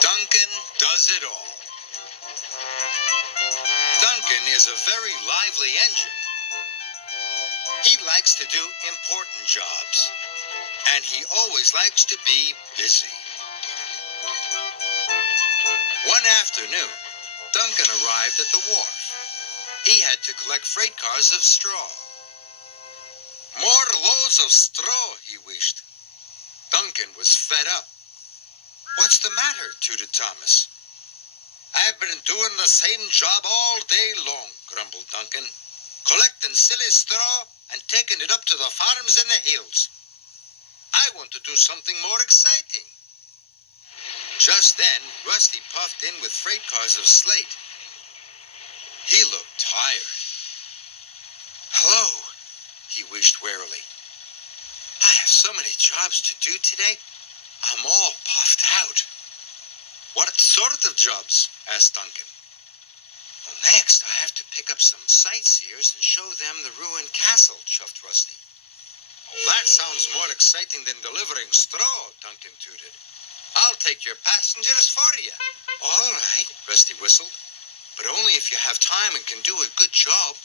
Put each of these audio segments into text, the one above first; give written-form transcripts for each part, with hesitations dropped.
Duncan does it all. Duncan is a very lively engine. He likes to do important jobs, and he always likes to be busy. One afternoon, Duncan arrived at the wharf. He had to collect freight cars of straw. More loads of straw, he wished. Duncan was fed up. What's the matter? Tooted Thomas. I've been doing the same job all day long, grumbled Duncan, collecting silly straw and taking it up to the farms in the hills. I want to do something more exciting. Just then, Rusty puffed in with freight cars of slate. He looked tired. Hello, he wished wearily. I have so many jobs to do today. I'm all puffed out. What sort of jobs? Asked Duncan. Well, next, I have to pick up some sightseers and show them the ruined castle, chuffed Rusty. Well, that sounds more exciting than delivering straw, Duncan tooted. I'll take your passengers for you. All right, Rusty whistled. But only if you have time and can do a good job.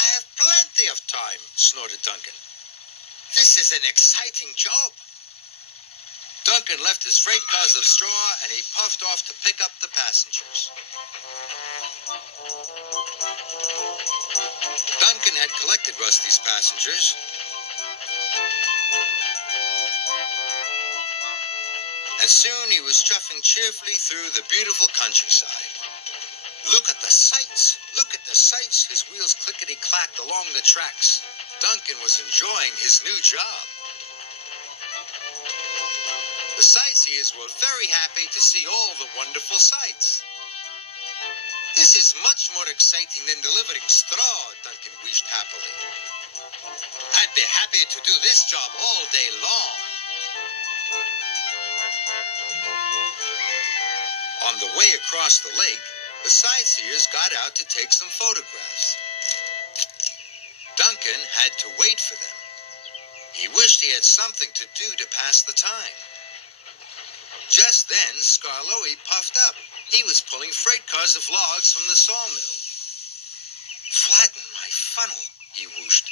I have plenty of time, snorted Duncan. This is an exciting job. Duncan left his freight cars of straw and he puffed off to pick up the passengers. Duncan had collected Rusty's passengers. And soon he was chuffing cheerfully through the beautiful countryside. Look at the sights! Look at the sights! His wheels clickety-clacked along the tracks. Duncan was enjoying his new job. The sightseers were very happy to see all the wonderful sights. This is much more exciting than delivering straw, Duncan wished happily. I'd be happy to do this job all day long. On the way across the lake, the sightseers got out to take some photographs. Duncan had to wait for them. He wished he had something to do to pass the time. Just then, Skarloey puffed up. He was pulling freight cars of logs from the sawmill. Flatten my funnel, he whooshed.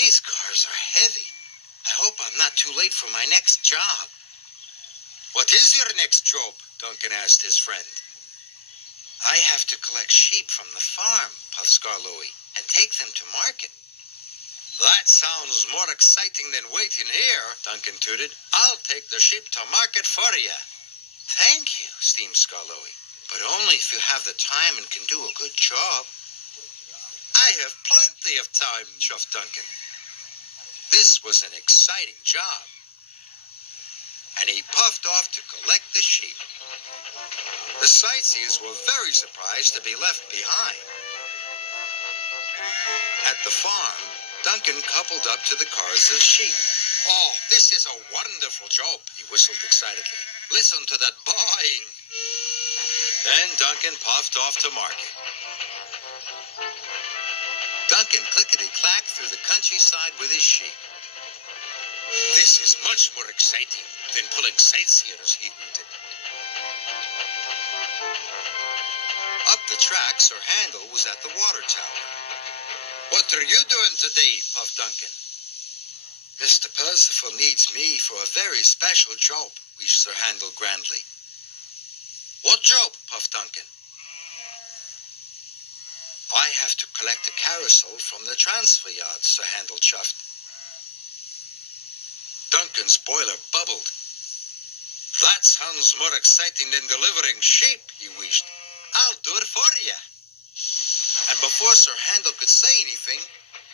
These cars are heavy. I hope I'm not too late for my next job. What is your next job? Duncan asked his friend. I have to collect sheep from the farm, puffed Skarloey, and take them to market. That sounds more exciting than waiting here, Duncan tooted. I'll take the sheep to market for you. Thank you, steamed Skarloey, but only if you have the time and can do a good job. I have plenty of time, chuffed Duncan. This was an exciting job. And he puffed off to collect the sheep. The sightseers were very surprised to be left behind. At the farm, Duncan coupled up to the cars of sheep. Oh, this is a wonderful job, he whistled excitedly. Listen to that baaing. Then Duncan puffed off to market. Duncan clickety-clacked through the countryside with his sheep. This is much more exciting than pulling sightseers, he hooted. Up the track, Sir Handel was at the water tower. What are you doing today? Puffed Duncan. Mr. Percival needs me for a very special job, wished Sir Handel grandly. What job? Puffed Duncan. I have to collect a carousel from the transfer yard, Sir Handel chuffed. Duncan's boiler bubbled. That sounds more exciting than delivering sheep, he wished. I'll do it for you. And before Sir Handel could say anything,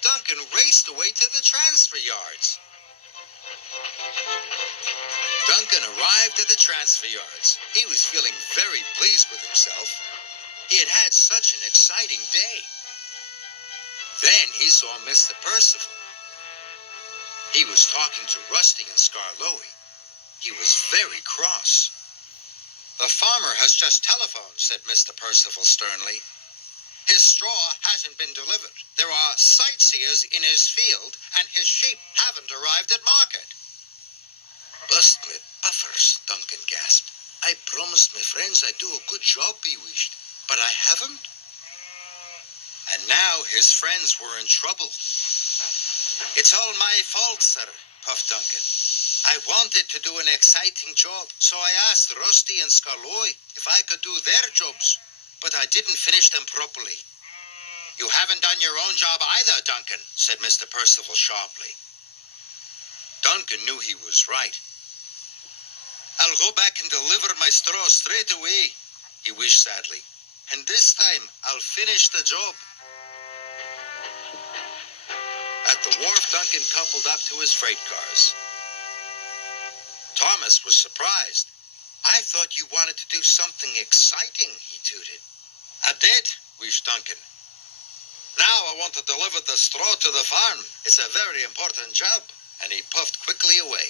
Duncan raced away to the transfer yards. Duncan arrived at the transfer yards. He was feeling very pleased with himself. He had had such an exciting day. Then he saw Mr. Percival. He was talking to Rusty and Skarloey. He was very cross. The farmer has just telephoned, said Mr. Percival sternly. His straw hasn't been delivered. There are sightseers in his field, and his sheep haven't arrived at market. Bust me buffers, Duncan gasped. I promised my friends I'd do a good job, he wished, but I haven't. And now his friends were in trouble. It's all my fault, sir, puffed Duncan. I wanted to do an exciting job, so I asked Rusty and Skarloey if I could do their jobs, but I didn't finish them properly. You haven't done your own job either, Duncan, said Mr. Percival sharply. Duncan knew he was right. I'll go back and deliver my straw straight away, he wished sadly. And this time, I'll finish the job. At the wharf, Duncan coupled up to his freight cars. Thomas was surprised. I thought you wanted to do something exciting, he tooted. I did, wished Duncan. Now I want to deliver the straw to the farm. It's a very important job. And he puffed quickly away.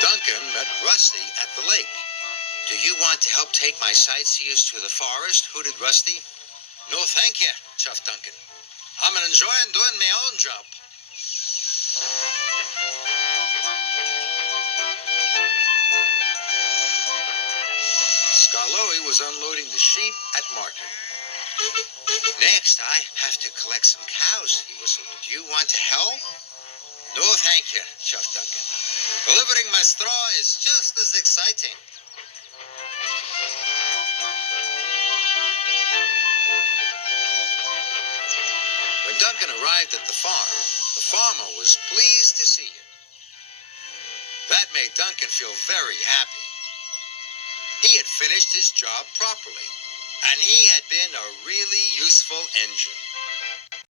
Duncan met Rusty at the lake. Do you want to help take my sightseers to the forest? Hooted Rusty. No, thank you, chuffed Duncan. I'm enjoying doing my own job. Skarloey was unloading the sheep at market. Next, I have to collect some cows, he whistled. Do you want to help? No, thank you, chuffed Duncan. Delivering my straw is just as exciting. When Duncan arrived at the farmer was pleased to see him. That made Duncan feel very happy. He had finished his job properly, and he had been a really useful engine.